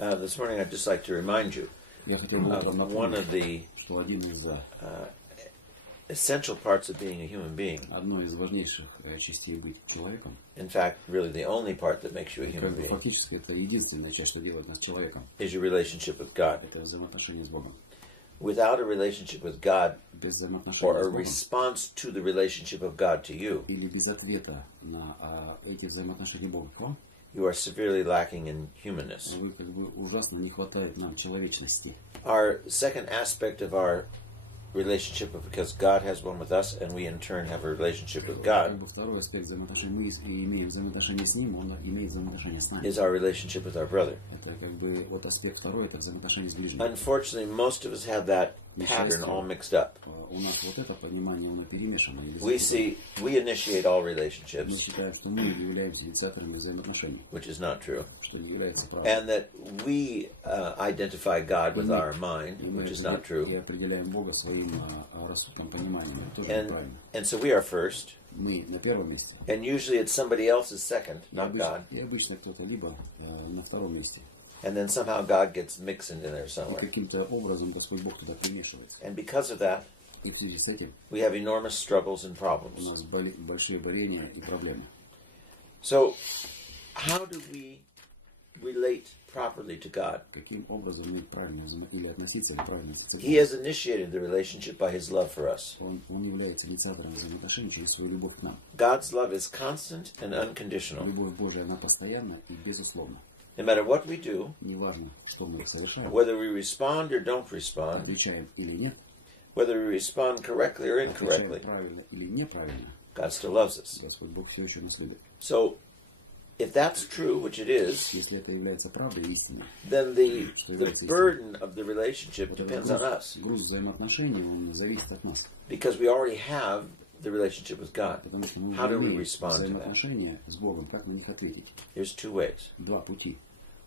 This morning I'd just like to remind you of one of the essential parts of being a human being. Одной из важнейших частей быть человеком. In fact, really the only part that makes you a human being. Фактически это единственная часть, что делает нас человеком. Is your relationship with God. Это взаимоотношения с Богом. Without a relationship with God, без взаимоотношений or a с Богом, response to the relationship of God to you, или без ответа на эти взаимоотношения Бога к вам, you are severely lacking in humanness. вы как бы ужасно не хватает нам человечности. Our second aspect of our relationship, because God has one with us, and we in turn have a relationship with God, Второй аспект взаимоотношений, мы имеем взаимоотношения с Ним, Он имеет взаимоотношения с нами. is our relationship with our brother. Это как бы вот аспект второй, это взаимоотношения с ближним. Unfortunately, most of us have that pattern all mixed up. У нас вот это понимание, оно перемешано. We initiate all relationships, Мы считаем, что мы являемся инициаторами взаимоотношений, which is not true, что не является правдой. and that we identify God with our mind, which is not true. И определяем Бога своим рассудком, пониманием, это тоже неправильно. And so we are first, Мы на первом месте. and usually it's somebody else's second, not God. И обычно кто-то либо на втором месте. And then somehow God gets mixed into there И somewhere. каким-то образом Господь Бог туда примешивается. And because of that, И в связи с этим we have enormous struggles and у problems. нас большие борения и проблемы. So, how do we relate properly to God? Каким образом мы правильно или относиться или правильно относиться к He has initiated the relationship by His love for us. Он является инициатором взаимоотношений через свою любовь к нам. God's love is constant and unconditional. Любовь Божия, она постоянна и безусловна. No matter what we do, Неважно, что мы совершаем, whether we respond or don't respond, отвечаем или нет, whether we respond correctly or отвечаем incorrectly, правильно или неправильно, God still loves us. Господь Бог все еще нас любит. So, if that's true, which it is, Если это является правдой и истиной, then the burden of the relationship вот depends этот on us, груз взаимоотношений, он зависит от нас. because we already have the relationship with God. Потому что мы How do we имеем respond to that? взаимоотношения с Богом, как на них ответить? There's two ways. Два пути.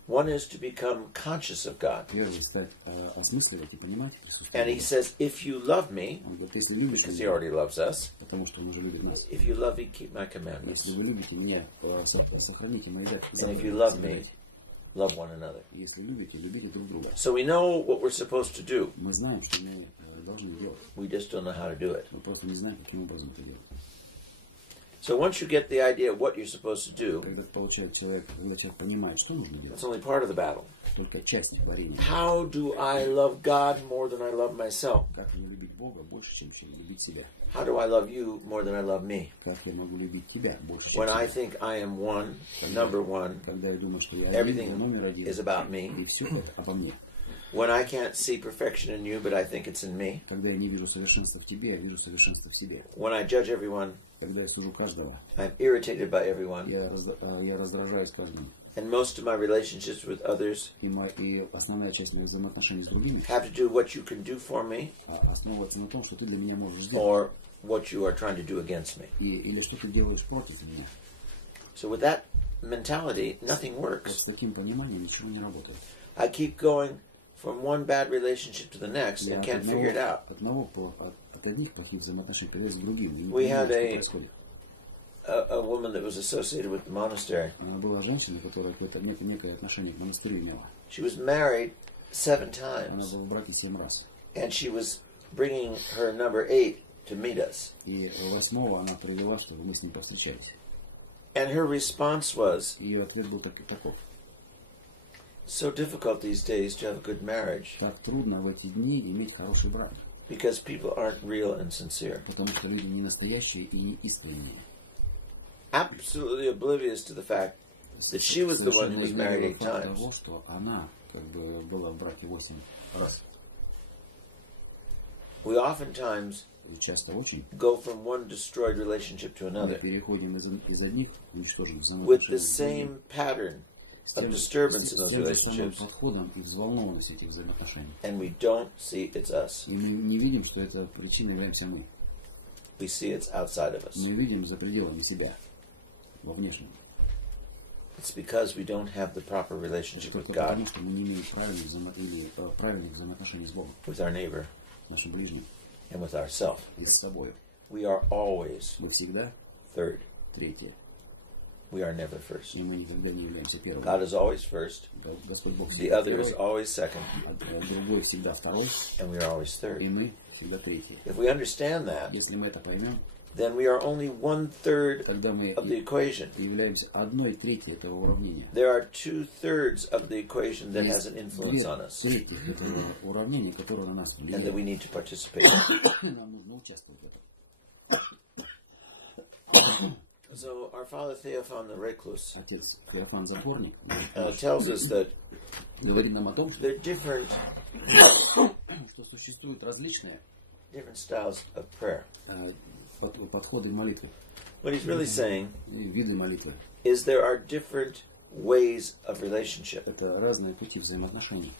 One is to become conscious of God. Первый стать осмысливать и понимать And He присутствие. says, if you love me, Он говорит, если любите because He меня, already loves us, потому что Он уже любит нас. if you love me, keep my commandments. Если вы любите меня, сохраните мои And if you love me, love one another. Если любите, любите друг друга. So we know what we're supposed to do. Мы знаем, что мы должны делать. We just don't know how to do it. Мы просто не знаем, каким образом это делать. So once you get the idea of what you're supposed to do, Когда получает человек, когда человек понимает, что нужно делать, that's only part of the battle. только часть варенья. How do I love God more than I love myself? Как мне любить Бога больше, чем любить себя? How do I love you more than I love me? Как я могу любить тебя больше, чем When I себя? think I am one, number one, Когда я думаю, что я everything один, номер один, is about me. и все это обо мне. When I can't see perfection in you, but I think it's in me. Когда я не вижу совершенства в тебе, я вижу совершенство в себе. When I judge everyone, Когда я сужу каждого, I'm irritated by everyone. я раздражаюсь каждым. And most of my relationships with others И основная часть моих взаимоотношений с другими have to do what you can do for me основывается на том, что ты для меня можешь сделать. or what you are trying to do against me. Или что ты делаешь против меня. So with that mentality, nothing Вот works. с таким пониманием ничего не работает. I keep going from one bad relationship to the next Я and can't figure it out. от одних плохих взаимоотношений перейду к другим. И не We понимаю, had что происходит. a woman that was associated with the monastery. Она была женщиной, которая какое-то некое отношение к монастырю имела. She was married 7 Она times, была в браке 7 раз. and she was bringing her number 8 to meet us. И 8-го она привела, чтобы мы с ним повстречались. And her response was, Ее ответ был таков. so difficult these days to have a good marriage Так трудно в эти дни иметь хороший брак. because people aren't real and sincere. Потому что люди не настоящие и не искренние. Absolutely oblivious to the fact that she was the one who was married 8 times. Того, что она как бы была в браке 8 раз. We oftentimes И часто очень go from one destroyed relationship to мы another переходим из одних уничтоженных with the взаимоотношений same pattern с of тем disturbance in же those самым relationships, подходом и взволнованность этих взаимоотношений. and we don't see it's us. И мы не видим, что это причиной являемся мы. We see it's outside of us. Мы видим за пределами себя, во внешнем. It's because we don't have the proper relationship with Только God, потому, что мы не имеем правильных взаимоотношений с Богом, with our neighbor, с нашим ближним and with ourselves. и с собой. We are always Мы всегда third. третье. we are never first. И мы никогда не являемся первым. God is always first. Господь Бог The всегда other is первый, always second. другой всегда второй, And we are always и third. мы всегда третий. If we understand that, Если мы это поймем, then we are only 1/3 тогда мы of the equation. являемся 1/3 этого уравнения. There are 2/3 of the equation that has an Есть influence on us, 2/3 этого уравнения, которое на нас and that влияет. we need to participate in. Нам нужно участвовать в этом. So our father Theophan the Recluse Отец Иоаким Затворник tells us that говорит нам о том, there are different что существуют различные styles of prayer. подходы молитвы, What he's really saying виды молитвы. is there are different ways of relationship. Это разные пути взаимоотношений.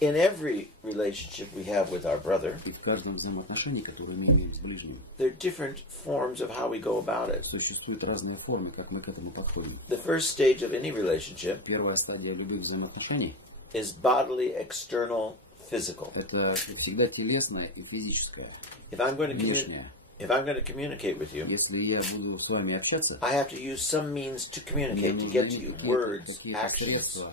In every relationship we have with our brother, И в каждом взаимоотношении, которое мы имеем с ближним, there are different forms of how we go about it. существуют разные формы, как мы к этому подходим. The first stage of any relationship Первая стадия любых взаимоотношений is bodily, external, physical. – это всегда телесное и физическое, If I'm going внешнее. to communicate with you, Если я буду с вами общаться, I have to use some means to мне communicate, to нужно get to иметь you какие-то words, actions. средства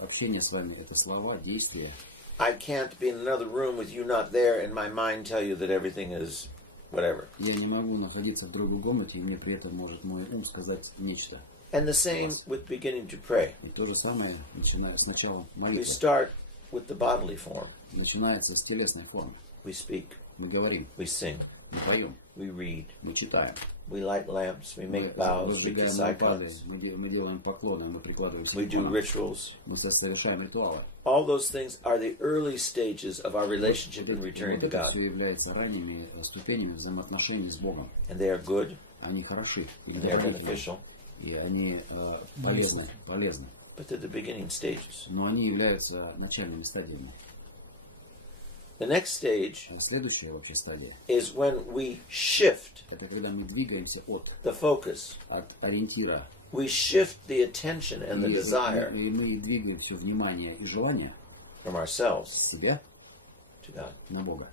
общения с вами. Это слова, действия. I can't be in another room with you not there and my mind tell you that everything is whatever. Я не могу находиться в другой комнате, и мне при этом может мой ум сказать нечто. And the same with beginning to pray. И то же самое, начиная с начала We молитвы, start with the bodily form. начинается с телесной формы. We speak, Мы говорим, we sing, мы поем, we read, мы читаем, we light lamps, we мы make vows, we зажигаем kiss лампады, icons, мы делаем поклоны, мы прикладываемся we к do иконам, rituals. мы совершаем ритуалы. All those things are the early stages of our relationship in returning to Это God. все является ранними ступенями взаимоотношений с Богом. And they are good, Они хороши, and they are beneficial, и они полезны. but they're the beginning stages. Но они являются начальными стадиями. The next stage Следующая вообще стадия is when we shift – это когда мы двигаемся от the focus. ориентира, We shift the attention and the desire и мы двигаем все внимание и желание from ourselves с себя to God. на Бога.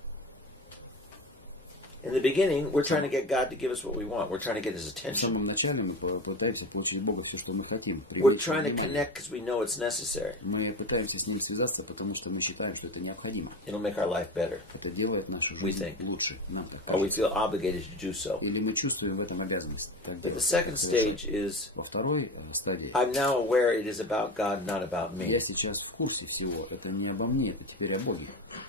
In the beginning, we're trying to get God to give us what we want. We're trying to get His В attention. самом начале мы пытаемся получить Бога все, что мы хотим. We're trying to connect because we know it's necessary. Мы пытаемся с ним связаться, потому что мы считаем, что это необходимо. It'll make our life better. Это делает нашу жизнь лучше. Нам так Or we кажется. feel obligated to do so. Или мы чувствуем в этом обязанность. Так But the делать, second так совершать. stage is Во второй стадии I'm now aware it is about God, not about me. я сейчас в курсе всего. Это не обо мне, это теперь о Боге.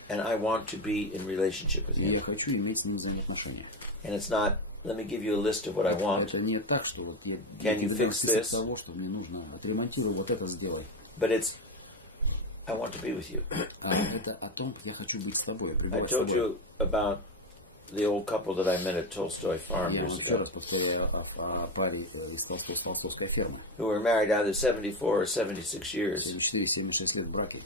And I want to be in relationship with И я Him. хочу иметь с ним взаимоотношения. And it's not, let me give you a list of what I want, Это не так, что вот я Can you тебе дам fix список this? того, что мне нужно. Отремонтируй, вот это сделай. but it's, I want to be with you. Это о том, я хочу быть с тобой, I пребывать с told тобой. you about the old couple that I met at Tolstoy Farm Я years вам еще ago, раз повторяю о паре из Толстовской фермы. who were married either 74 or 76 years. 74-76 лет в браке.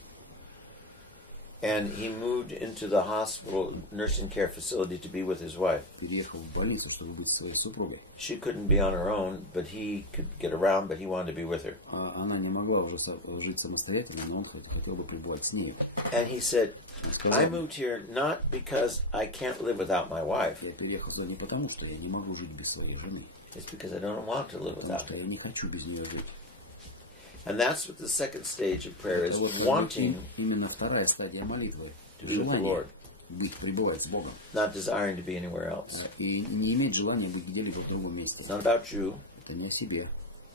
And he moved into the hospital nursing care facility to be with his wife. Переехал в больницу, чтобы быть со своей супругой. She couldn't be on her own, but he could get around, but he wanted to be with her. Она не могла уже жить самостоятельно, но он хотел бы пребывать с ней. And he said, Он сказал, I moved here not because I can't live without my wife. я переехал сюда не потому, что я не могу жить без своей жены, It's because I don't want to live потому without что her. я не хочу без нее жить. And that's what the second stage of prayer is, Это вот wanting именно вторая стадия молитвы. to be with the Желание Lord, пребывать с Богом. not desiring to be anywhere else. И не иметь желания быть где-либо в другом месте. It's not about you. Это не о себе.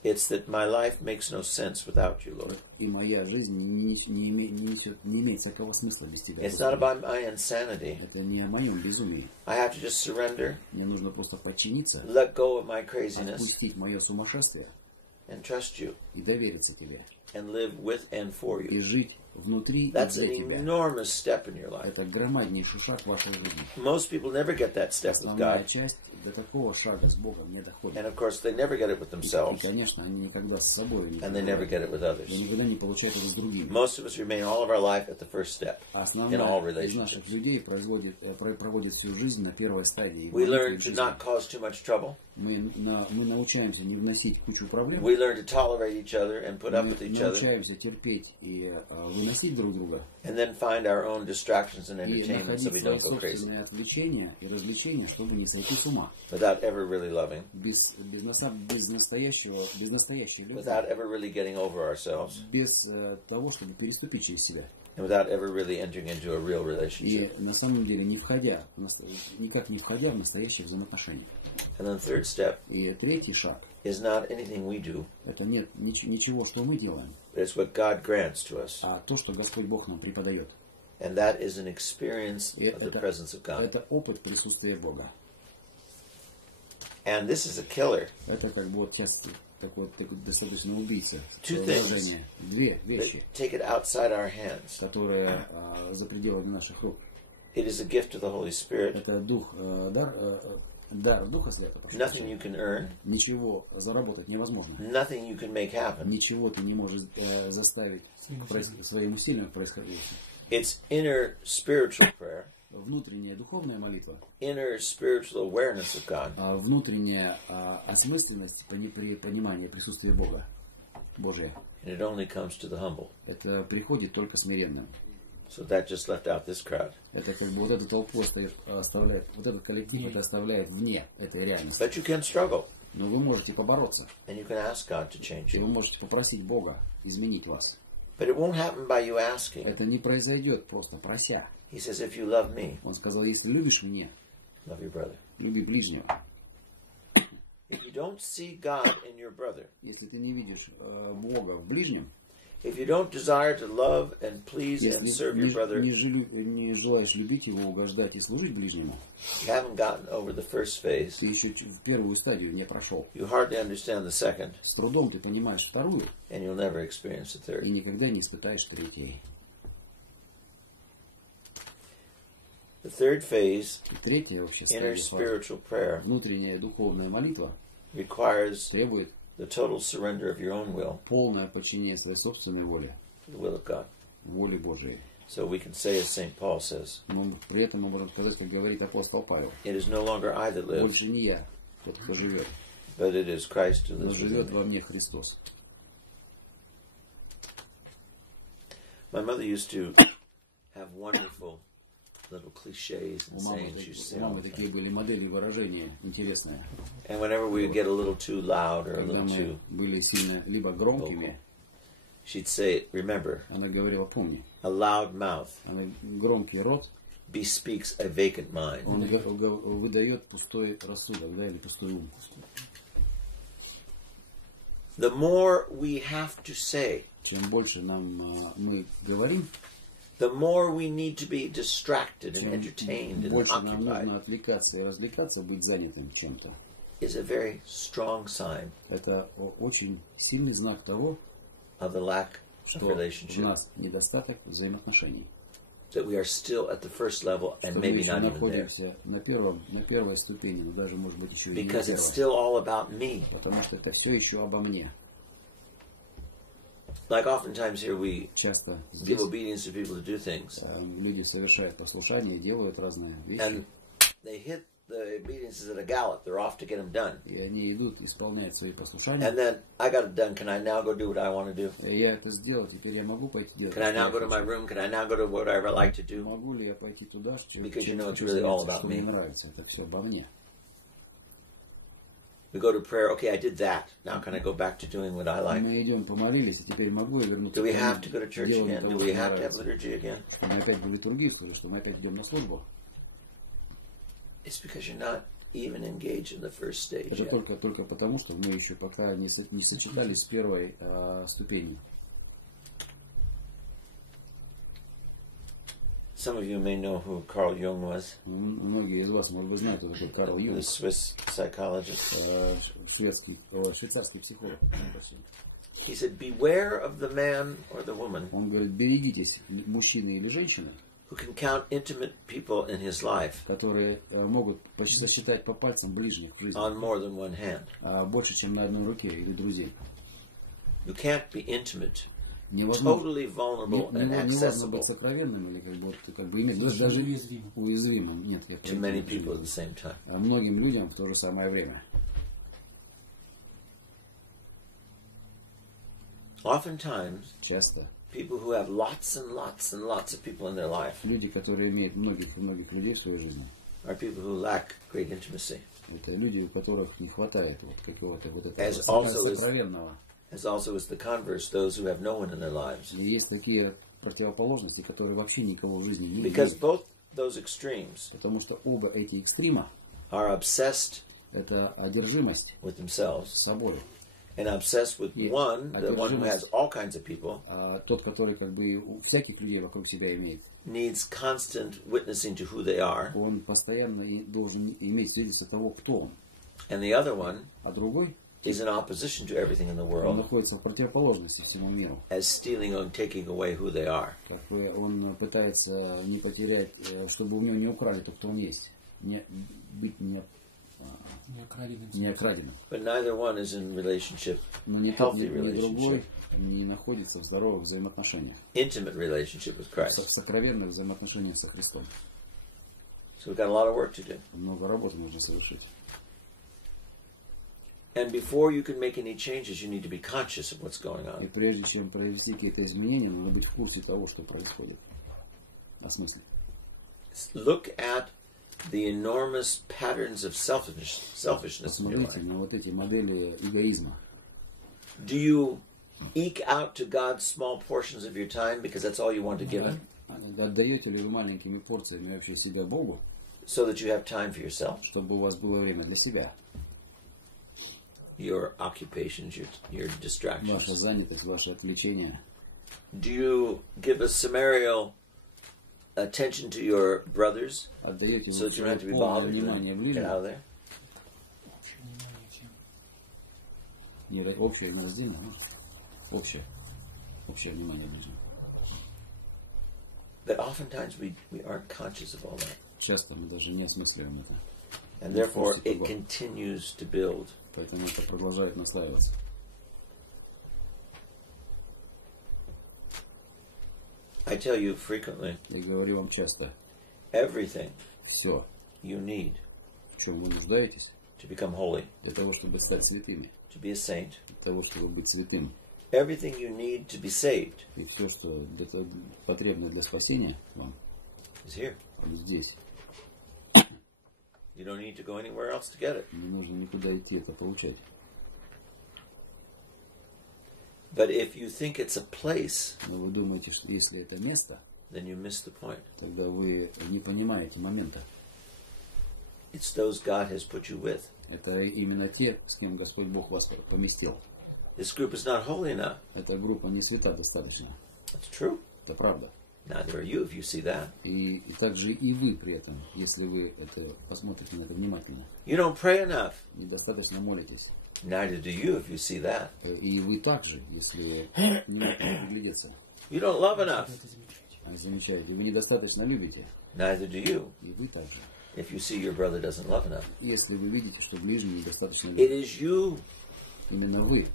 It's that my life makes no sense without you, Lord. И моя жизнь не имеет всякого смысла без тебя. It's not about my insanity. Это не о моем безумии. I have to just surrender, Мне нужно просто подчиниться, let go of my craziness, отпустить мое сумасшествие and trust you, и довериться тебе. and live with and for И you. жить внутри и That's для an тебя. enormous step in your life. Это громаднейший шаг в вашей жизни. Most people never get that step with Основная God. часть до такого шага с Богом не доходит. And of course, they never get it with И, themselves, конечно, они никогда с собой не and they never get it with others. никогда не получают это с другими. Most of us remain all of our life at the first step in all Основная из relationships. наших людей проводит всю жизнь на первой стадии. We learn to not cause too much trouble. Мы научаемся не вносить кучу проблем. We learn to tolerate each other and put up with Мы each other. научаемся терпеть и выносить друг друга. And then find our own distractions and И entertainment so we находить свои don't go crazy. собственные отвлечения и развлечения, чтобы не сойти с ума. Without ever really loving. Без настоящей любви. Without ever really getting over ourselves. Без того, чтобы переступить через себя. And without ever really entering into a real relationship. И на самом деле никак не входя в настоящие взаимоотношения. And then third step И третий шаг is not anything we do, это нет ничего, что мы делаем, but it's what God grants to us. а то, что Господь Бог нам преподает. And that is an experience И of the presence of God. это опыт присутствия Бога. And this is a killer. Это как бы вот сейчас такой достаточно убийца. Two Выражение. Две вещи, Take it outside our hands. которые за пределами наших рук. It is a gift of the Holy Spirit. Это дар Духа Святого. Nothing you can earn. Ничего заработать невозможно. Nothing you can make happen. Ничего ты не можешь заставить своим усилием происходить. It's inner spiritual prayer. Внутренняя духовная молитва. Inner spiritual awareness of God. Внутренняя осмысленность понимания присутствия Бога. Божия. And it only comes to the humble. Это приходит только смиренным. So that just left out this crowd. Это как бы вот эту толпу оставляет, вот этот коллектив это оставляет вне этой реальности. But you can struggle. Но вы можете побороться. And you can ask God to change И вы you. можете попросить Бога изменить вас. But it won't happen by you asking. Это не произойдет просто прося. He says, if you love me, Он сказал, если любишь меня, love your brother. люби ближнего. If you don't see God in your brother, Если ты не видишь Бога в ближнем, if you don't desire to love and please and serve your brother, не желаешь любить его, угождать и служить ближнему, you haven't gotten over the first phase. ты еще в первую стадию не прошел. You hardly understand the second, С трудом ты понимаешь вторую and you'll never experience the и third. никогда не испытаешь третьей. The third phase, И третья вообще inner стадия, spiritual prayer, внутренняя духовная молитва, requires требует the total surrender of your own will полное подчинение своей собственной воле, to the will of God. воле Божией. So we can say, as St. Paul says, Но при этом мы можем сказать, как говорит апостол Павел, it is no longer I that lives, больше не я, тот, кто живет, but it is Christ who но lives живет within me. во мне Христос. My mother used to have wonderful little cliches and У мамы, sayings she used to say у all мамы the такие time. были модели выражения интересные. And whenever we would get a little too loud or a Когда little мы too, были сильно либо громкими, she'd say, remember, она говорила, помни, a loud mouth она громкий рот, bespeaks a vacant mind. он выдает пустой рассудок, да, или пустой ум. The more we have to say, Чем больше мы говорим, the more we need to be distracted and чем entertained and больше нам occupied, нужно отвлекаться и развлекаться, быть занятым чем-то. is a very strong sign Это очень сильный знак того, of the lack of что в relationship. нас недостаток взаимоотношений. That we are still at the first level and Что мы maybe еще not even there. находимся на первой ступени, но даже, может быть, еще и не на Because it's первой. still all about me. Потому что это все еще обо мне. Like oftentimes here we Часто give здесь obedience to people to do things. люди совершают послушание, делают разные вещи, And they hit the obediences at a gallop. They're off to get them done. и они идут, исполняют свои послушания. And then, I got it done. Can I now go do what I want to do? Я это сделал, теперь я могу пойти делать. Can I что now я go to my хочу. room? Can I now go to whatever I like to do? Могу ли я пойти туда, Because you know it's хочу really all заняться, about что мне me. нравится? Это все обо мне. We go to prayer. Okay, I did that. Now can I go back to doing what I like? Мы идем, помолились, и теперь могу я вернуться Do we к have to go to church деланию again? того, Do что we мне have to have нравится. liturgy again? Что мы опять в литургию служим, что мы опять идем на службу. It's because you're not even engaged in the first stage Это yet. только потому, что мы еще пока не сочетались с первой ступенью. Some of you may know who Carl Jung was, Многие из вас, может быть, знают, это Карл the Юнг, Swiss psychologist. швейцарский психолог. He said, beware of the man or the woman Он говорит, берегитесь мужчины или женщины, who can count intimate people in his life которые могут сосчитать по пальцам ближних в жизни, on more than one hand. больше, чем на одной руке, или друзей. You can't be intimate, Невозможно, totally vulnerable and невозможно accessible быть сокровенным или как бы иметь даже уязвимым. Нет, я to many people at the same time. многим людям в то же самое время. Oftentimes, часто people who have lots and lots and lots of people in their life люди, которые имеют многих и многих людей в своей жизни, are people who lack great intimacy. это люди, у которых не хватает вот какого-то вот As этого also сокровенного. As also is the converse, those who have no one in their lives. И есть такие противоположности, которые вообще никого в жизни не Because имеют. both those extremes Потому что оба эти экстрима are obsessed это одержимость with themselves собой. and obsessed with Есть one, the one who has all kinds of people, А тот, который как бы у всяких людей вокруг себя имеет, needs constant witnessing to who they are, он постоянно должен иметь свидетельство того, кто он. and the other one А другой, is in opposition to everything in the он world, находится в противоположности всему миру. as stealing and taking away who they are. Как бы он пытается не потерять, чтобы у него не украли то, кто он есть. Быть не окраденным. But neither one is in relationship, Но ни тот, healthy ни другой relationship, не находится в здоровых взаимоотношениях. intimate relationship with В Christ. сокровенных взаимоотношениях со Христом. So we've got a lot of work to do. Много работы нужно совершить. And before you can make any changes, you need to be conscious of what's going И on. прежде чем провести какие-то изменения, надо быть в курсе того, что происходит. Look at the enormous patterns of selfishness in your Посмотрите life. на вот эти модели эгоизма. Do you eke out to God small portions of your time because that's all you want to give Him, Отдаете ли вы маленькими порциями вообще себя Богу, so that you have time for yourself, чтобы у вас было время для себя? your occupations, your Ваша distractions? занятость, ваши отвлечения. Do you give a summarial attention to your brothers, Отдаете so вы that you don't have to be полное bothered внимание and get out of ближнему. there? Общее на раздельное, общее внимание ближнему. But oftentimes we aren't conscious of all that. Часто мы даже не осмысливаем это. And therefore it continues to build. Поэтому это продолжает настаиваться. I tell you frequently, Я говорю вам часто, everything все, you need в чем вы нуждаетесь, to become holy, для того, чтобы стать святыми, to be a saint, для того, чтобы быть святым, everything you need to be saved и все, что потребно для спасения вам, is here. здесь. You don't need to go anywhere else to get it. Не нужно никуда идти это получать. But if you think it's a place, Но вы думаете, что если это место, then you miss the point. тогда вы не понимаете момента. It's those God has put you with. Это именно те, с кем Господь Бог вас поместил. This group is not holy enough. Эта группа не свята достаточно. That's true. Это правда. Neither are you if you see that. И также и вы при этом, если вы это посмотрите на это внимательно. You don't pray enough. Недостаточно молитесь. Neither do you if you see that. И вы также, если внимательно приглядеться. You don't love enough. Замечаете, вы недостаточно любите. Neither do you И вы также. if you see your brother doesn't love enough. Если вы видите, что ближний недостаточно It любит. is you Именно вы,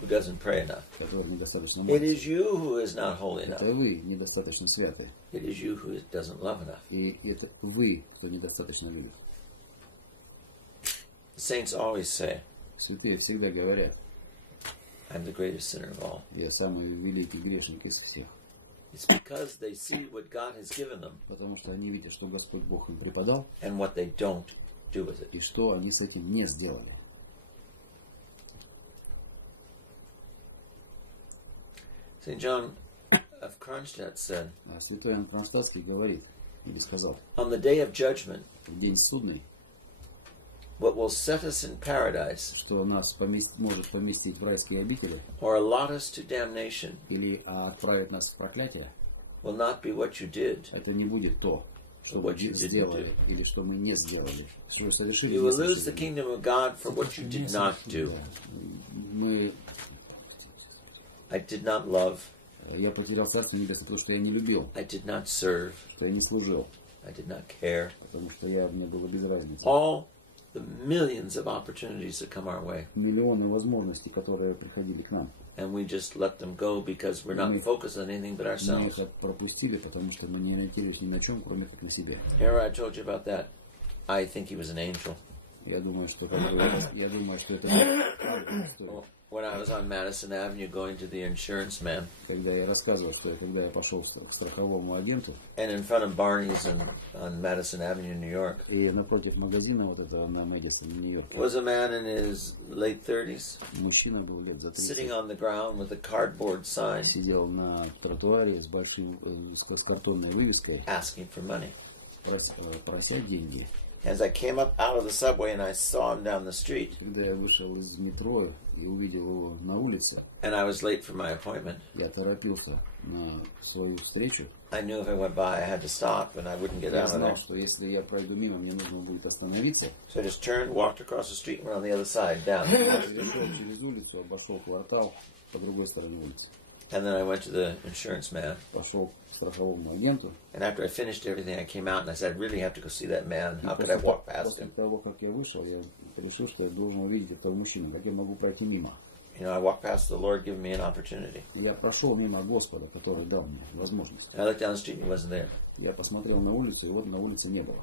who doesn't pray enough. который недостаточно It молится. is you who is not holy enough. Это вы недостаточно святы. It is you who doesn't love enough. И это вы, кто недостаточно любит. The saints always say, Святые всегда говорят, I'm the greatest sinner of all. я самый великий грешник из всех. It's because they see what God has given them Потому что они видят, что Господь Бог им преподал, and what they don't do with it. и что они с этим не сделали. St. John of Kronstadt said, А святой Иоанн Кронштадтский говорит, или сказал, on the day of judgment, в день судный, what will set us in paradise что нас может поместить в райские обители, or allot us to damnation или отправить нас в проклятие, will not be what you did. это не будет то, что What мы you didn't сделали, do. или что мы не сделали, что совершили. You не will lose the совершили. kingdom of God for what you did not do. Мы, I did not love. я потерял Царство Небесное, потому что я не любил, I did not serve. что я не служил, I did not care. потому что мне было без разницы. All the millions of opportunities that come our way. Миллионы возможностей, которые приходили к нам. And we just let them go because we're not focused on anything but Мы ourselves. это пропустили, потому что мы не ориентировались ни на чем, кроме как на себе. Here I told you about that. I think he was an angel. Я думаю, что это правда история. When I was on Madison Avenue going to the insurance man, Когда я рассказывал, что когда я пошел к страховому агенту, and in front of Barney's on Madison Avenue, New York, и напротив магазина вот этого на Мэдисон, Нью-Йорке, was a man in his late 30s, мужчина был лет за 30, sitting on the ground with a cardboard sign, сидел на тротуаре с большим с картонной вывеской, asking for money. прося деньги. As I came up out of the subway and I saw him down the street, Когда я вышел из метро и увидел его на улице, and I was late for my appointment, я торопился на свою встречу. I knew if I went by I had to stop and I wouldn't get Я out of знал, there. что если я пройду мимо, мне нужно будет остановиться. So I just turned, walked across the street, and went on the other side, down. Я шел через улицу, обошел квартал по другой стороне улицы. And then I went to the insurance man. Пошел к страховому агенту. And after I finished everything, I came out and I said, I really have to go see that man. How could I walk past После him? того, как я вышел, я решил, что я должен увидеть этого мужчину, как я могу пройти мимо. You know, I walked past the Lord giving me an opportunity. Я прошел мимо Господа, который дал мне возможность. And I looked down the street and he wasn't there. Я посмотрел на улицу, и вот на улице не было.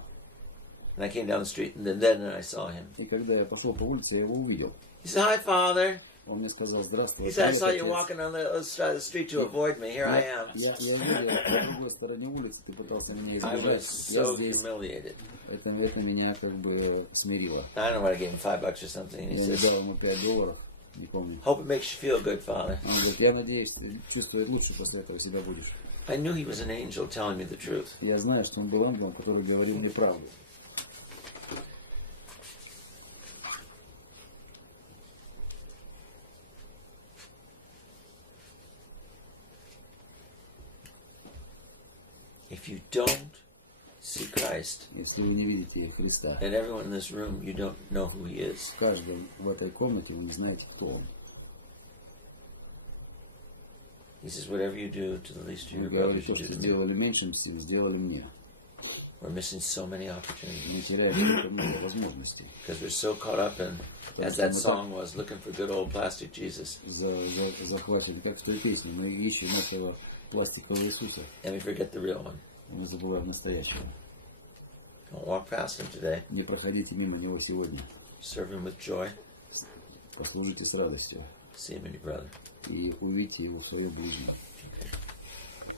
And I came down the street and then I saw him. И когда я пошел по улице, я его увидел. He said, hi, Father. Он мне сказал: здравствуй. He said, I saw you walking on the other side of the street to avoid me. Here I am. Я увидел, на другой стороне улицы ты пытался меня I was избежать. Я so здесь. humiliated. Это меня как бы смирило. I don't know what I gave him, $5 or something. And he Я says, дал ему $5, не помню. hope it makes you feel good, Father. Он говорит: я надеюсь, ты чувствовать лучше после этого себя будешь. I knew he was an angel telling me the truth. Я знаю, что он был ангелом, который говорил мне правду. If you don't see Christ, Если вы не видите Христа, and everyone in this room, you don't know who he is. каждый в этой комнате вы не знаете, кто он. He says, whatever you do to the least of Он your говорит: brothers, то, you do что to me. сделали меньшим, сделали мне. We're missing so many opportunities Мы теряем столько много возможностей. because we're so caught up in, as that song was, looking for good old plastic Jesus, Захвачены, как в той песне, мы ищем этого пластикового Иисуса. and we forget the real one. Мы забываем настоящего. Don't walk past him today. Не проходите мимо него сегодня. Serve him with joy. Послужите с радостью See him in your brother. и увидите его в своем ближнем.